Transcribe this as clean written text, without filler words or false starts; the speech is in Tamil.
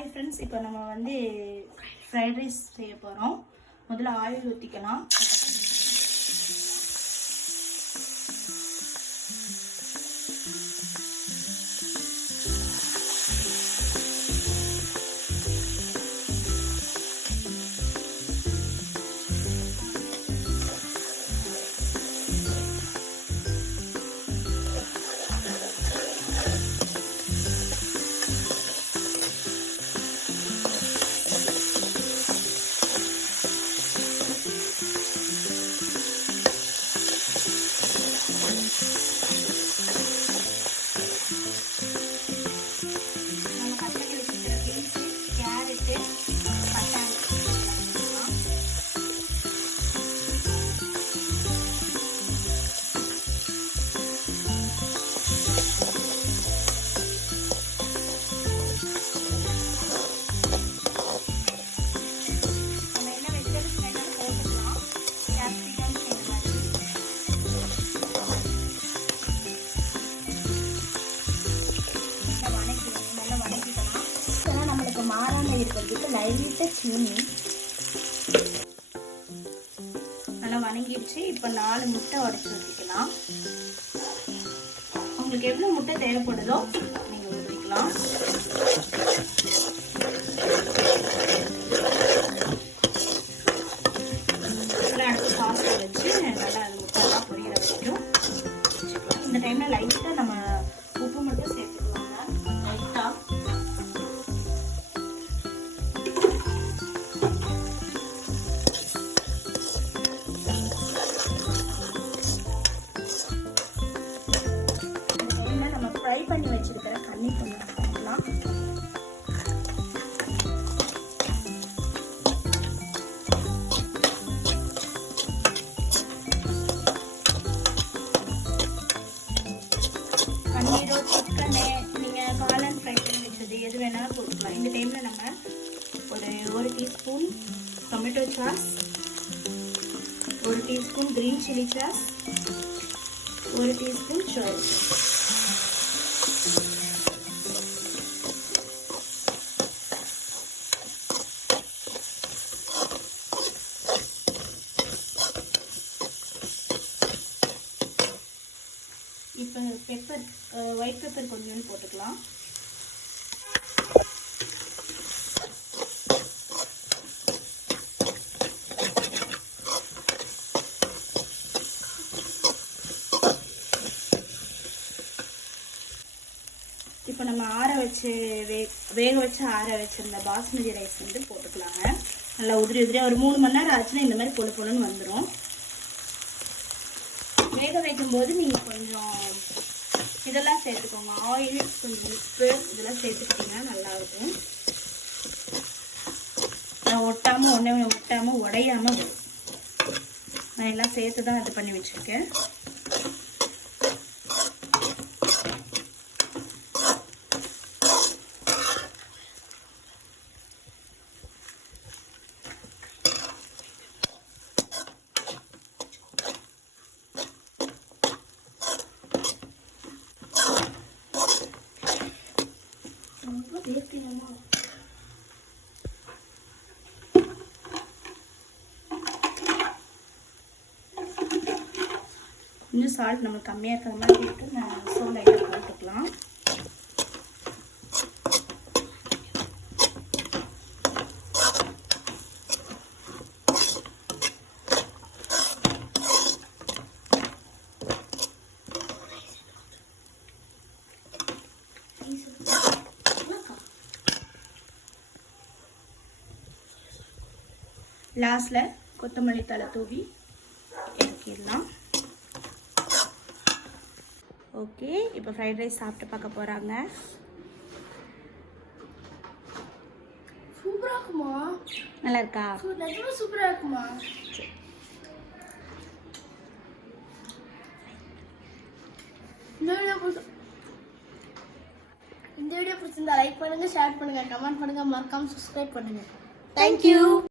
ஹாய் ஃப்ரெண்ட்ஸ், இப்போ நம்ம வந்து ஃப்ரைட் ரைஸ் செய்ய போகிறோம். முதல்ல ஆயில் ஊற்றிக்கலாம். மாறாமல் இருக்கிறதுக்கு லைட்டாக சீனி நல்லா வணங்கிடுச்சு. இப்போ 4 முட்டை உடைச்சி ஊற்றிக்கலாம். உங்களுக்கு எவ்வளோ முட்டை தேவைப்படுதோ நீங்கள் ஊற்றிக்கலாம். அடுத்து சாஸை வச்சு நல்லா அது முட்டைலாம் பொரியிற வரைக்கும் வச்சுக்கலாம். இந்த டைமில் லைட்டாக நம்ம உப்பு மட்டும் சேர்த்துக்கலாங்க. லைட்டாக ஃப்ரை பண்ணி வச்சிருக்கிற கன்னி கொஞ்சம் போடலாம். பன்னீரோ சிக்கனு நீங்கள் காளான் ஃப்ரை பண்ணி வச்சது எது வேணாலும் போட்டுக்கலாம். இந்த டைமில் நம்ம ஒரு teaspoon tomato sauce, 1 teaspoon green chilli sauce, 1 teaspoon soya sauce. இப்போ பெப்பர், ஒயிட் பெப்பர் கொஞ்சம் போட்டுக்கலாம். இப்போ நம்ம வேக வச்சு ஆற வச்சிருந்த பாஸ்மதி ரைஸ் வந்து போட்டுக்கலாங்க. நல்லா உதிரி உதிரியாக ஒரு 3 மணி நேரம் ஆச்சுன்னா இந்த மாதிரி பொழு பொழுன்னு வந்துடும். வேக வைக்கும்போது நீங்கள் கொஞ்சம் இதெல்லாம் சேர்த்துக்கோங்க. ஆயில், கொஞ்சம் உப்பு இதெல்லாம் சேர்த்துக்கிட்டிங்கன்னா நல்லாயிருக்கும். ஒட்டாமல் உடையாமல் வரும். நான் எல்லாம் சேர்த்து தான் இது பண்ணி வச்சுருக்கேன். இன்னும் சால்ட் நம்மளுக்கு கம்மியாக இருக்கிற மாதிரி போட்டு நான் சோல் ஐட்டம் போட்டுக்கலாம். லாஸ்ட்டில் கொத்தமல்லி தழை தூவி இறக்கிடலாம். ஓகே, இப்போ ஃப்ரைட் ரைஸ் சாப்பிட்டு பார்க்க போகிறாங்க. சூப்பராக இருக்குமா? நல்லா இருக்கா? சூப்பராக இருக்குமா? இந்த வீடியோ பிடிச்சிருந்தா லைக் பண்ணுங்கள், ஷேர் பண்ணுங்கள், கமெண்ட் பண்ணுங்கள், மறக்காமல் சப்ஸ்கிரைப் பண்ணுங்கள். தேங்க்யூ.